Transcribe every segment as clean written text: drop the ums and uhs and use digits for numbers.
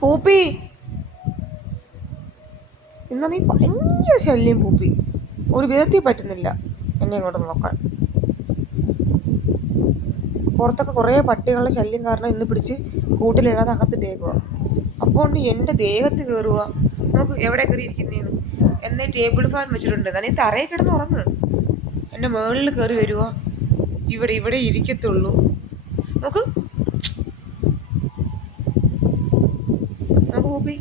പൂപ്പി ഇന്ന് നീ ഭയങ്കര ശല്യം പൂപ്പി. ഒരു വിധത്തിൽ പറ്റുന്നില്ല എന്നെ ഇങ്ങോട്ട് നോക്കാൻ. പുറത്തൊക്കെ കുറേ പട്ടികളുടെ ശല്യം കാരണം ഇന്ന് പിടിച്ച് കൂട്ടിലിടാതെ അകത്തിട്ടേക്കുക. അപ്പോൾ ഉണ്ട് എൻ്റെ ദേഹത്ത് കയറുക. നോക്ക് എവിടെ കയറി ഇരിക്കുന്നേന്ന്. എന്നേ ടേബിൾ ഫാൻ വെച്ചിട്ടുണ്ട്. നീ തറയിൽ കിടന്ന് ഉറങ്ങ്. എൻ്റെ മുകളിൽ കയറി വരുക. ഇവിടെ ഇരിക്കത്തുള്ളൂ. നോക്ക് നോക്ക് പൂപ്പി.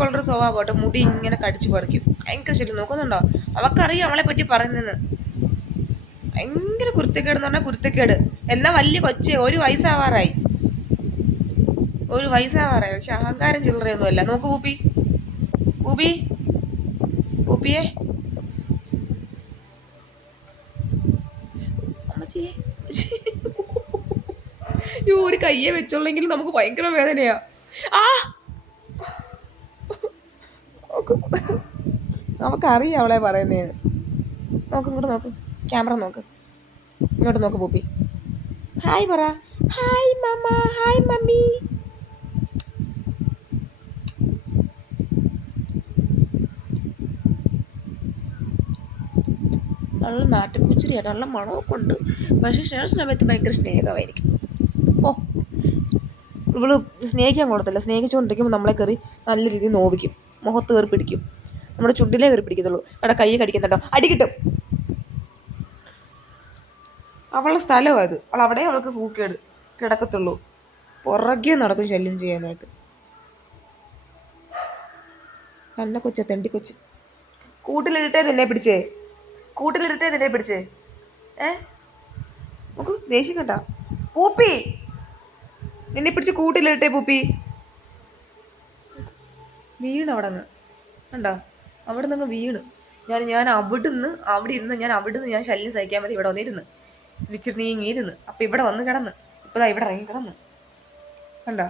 വളരെ സ്വഭാവമായിട്ട് മുടി ഇങ്ങനെ കടിച്ചു പറിക്കും. ഭയങ്കര ശല്യം. നോക്കുന്നുണ്ടോ? അവൾക്കറിയാം അവളെ പറ്റി പറയുന്നത്. ഭയങ്കര കുരുത്തക്കേടെന്ന് പറഞ്ഞാൽ കുരുത്തക്കേട്. എല്ലാം വലിയ കൊച്ചേ, ഒരു വയസ്സാവാറായി. പക്ഷെ അഹങ്കാരം ചില്ലറയൊന്നുമല്ല. നോക്ക് പൂപ്പി. പൂപ്പിയെ അമ്മച്ചിയെ ഒരു കയ്യെ വെച്ചോളെങ്കിൽ നമുക്ക് ഭയങ്കര വേദനയാ. അവൾക്കറിയാം അവളെ പറയുന്നേന്ന്. നോക്ക് ഇങ്ങോട്ട് നോക്ക്. ക്യാമറ നോക്ക്. ഇങ്ങോട്ട് നോക്ക് പൂപ്പി. ഹായ് പറ. Hi mama. Hi mummy. നല്ല നാട്ടുപൂച്ചരിയാണ്. നല്ല മണമൊക്കെ ഉണ്ട്. പക്ഷേ ചില സമയത്ത് ഭയങ്കര സ്നേഹമായിരിക്കും. ഇവള് സ്നേഹിക്കാൻ കൊടുത്തില്ല. സ്നേഹിച്ചുകൊണ്ടിരിക്കുമ്പോൾ നമ്മളെ കയറി നല്ല രീതിയിൽ നോവിക്കും. മുഖത്ത് കയറി പിടിക്കും. നമ്മുടെ ചുണ്ടിലേ കയറി പിടിക്കത്തുള്ളൂ. അവിടെ കൈ കടിക്കുന്നുണ്ടോ? അടി കിട്ടും. അവളുടെ സ്ഥലമാണ് അത്. അവിടെ അവൾക്ക് സൂക്കേട് കിടക്കത്തുള്ളൂ. പുറകെ നടക്കും ശല്യം ചെയ്യാനായിട്ട്. തന്നെ കൊച്ച തെണ്ടിക്കൊച്ച്. കൂട്ടിലിട്ടേ നിന്നെ പിടിച്ചേ. നോക്കൂ ദേഷ്യം കണ്ട പൂപ്പി. നിന്നെ പിടിച്ച് കൂട്ടിലിട്ടേ പൂപ്പി. വീണ് അവിടെ നിന്ന് കണ്ടോ? അവിടെ നിന്ന് വീണ്. ഞാൻ അവിടെ ഇരുന്ന് ഞാൻ ശല്യം സഹിക്കാൻ മതി ഇവിടെ വന്നിരുന്ന് വിച്ചിട്ട് നീങ്ങിയിരുന്ന്. അപ്പം ഇവിടെ വന്ന് കിടന്ന്. ഇപ്പം ഇവിടെ ഇറങ്ങി കിടന്ന് കണ്ടോ?